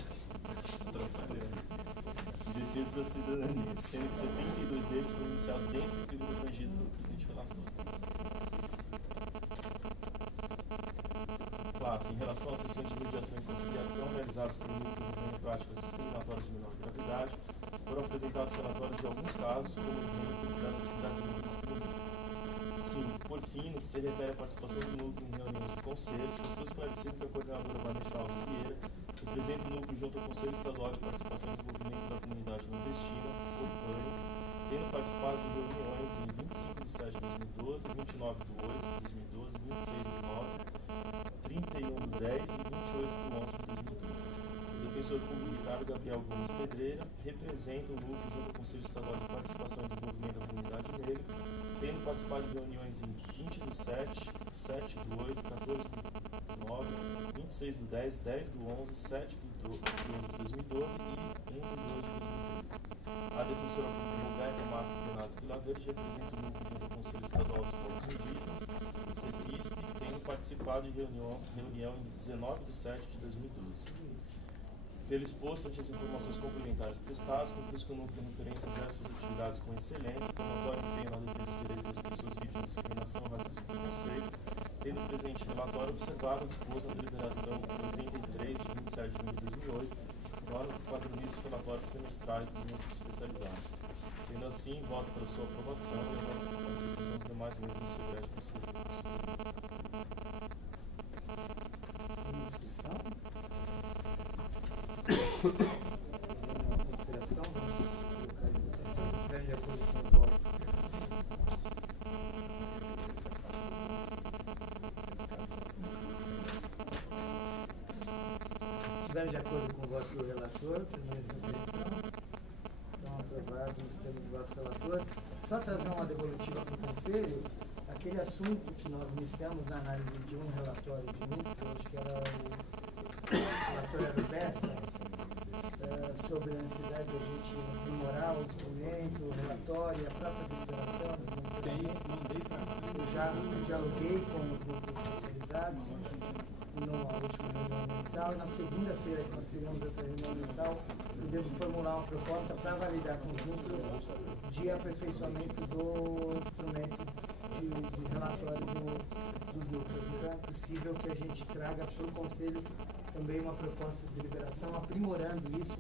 Defesa da Cidadania, sendo que 72 deles foram iniciados dentro do período abrangido pelo presente relatório. 4. Em relação às sessões de mediação e conciliação realizadas pelo núcleo de práticas discriminatórias de menor gravidade, foram apresentados relatórios de alguns casos, como exemplo das atividades envolvidas pelo núcleo. 5. Por fim, no que se refere à participação do núcleo em reuniões de conselhos, restou esclarecido que a coordenadora Vanessa Alves Vieira, representa o núcleo junto ao Conselho Estadual de Participação e Desenvolvimento da Comunidade Nordestina, COPANI, tendo participado de reuniões em 25 de 7 de 2012, 29 de 8 de 2012, 26 de 9, 31 de 10 e 28 de 11 de 2012. O defensor público Ricardo Gabriel Gomes Pedreira representa o núcleo junto ao Conselho Estadual de Participação e Desenvolvimento da Comunidade Negra, tendo participado de reuniões em 20 do 7, 7 do 8, 14 do 9, 26 do 10, 10 do 11, 7 do 12 de 2012 e 1 do 2 de 2013. A defensora pública Roberta Marques Benazzi Vilaverde representa o núcleo junto ao Conselho Estadual dos Povos Indígenas, CEPISP, tendo participado de reunião em 19 de 7 de 2012. Pelo exposto ante as informações complementares prestadas, conclui que o núcleo de referência exerce suas atividades com excelência, com notório empenho na defesa dos direitos das pessoas vítimas de discriminação, racismo e preconceito, tendo presente relatório observado disposto na deliberação 83 de 27 de junho de 2008, norma que padroniza os relatórios semestrais dos núcleos especializados. Sendo assim, voto pela sua aprovação e a apreciação dos demais membros do Secretário de Conselho. Tem discussão? Uma consideração? Vamos colocar em votação. Se estiver de acordo com o voto. Se estiver de acordo com o voto do relator, permaneça a questão. Então, aprovado, nos termos de voto do relator. Só trazer uma devolutiva para o Conselho. Aquele assunto que nós iniciamos na análise de um relatório de núcleo, acho que era o relatório era o Bessa, sobre a necessidade de a gente aprimorar o instrumento, o relatório, a própria deliberação. Mandei para Eu já dialoguei com os grupos especializados na última reunião mensal, e na segunda-feira que nós teremos outra reunião mensal, eu devo formular uma proposta para validar com os núcleos de aperfeiçoamento do instrumento de relatório dos núcleos. Então é possível que a gente traga para o Conselho também uma proposta de deliberação, aprimorando isso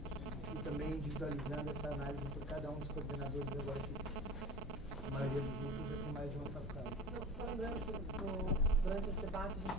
e também individualizando essa análise por cada um dos coordenadores, agora que a maioria dos núcleos já tem mais de um afastado. Não, só lembrando que durante esse debate a gente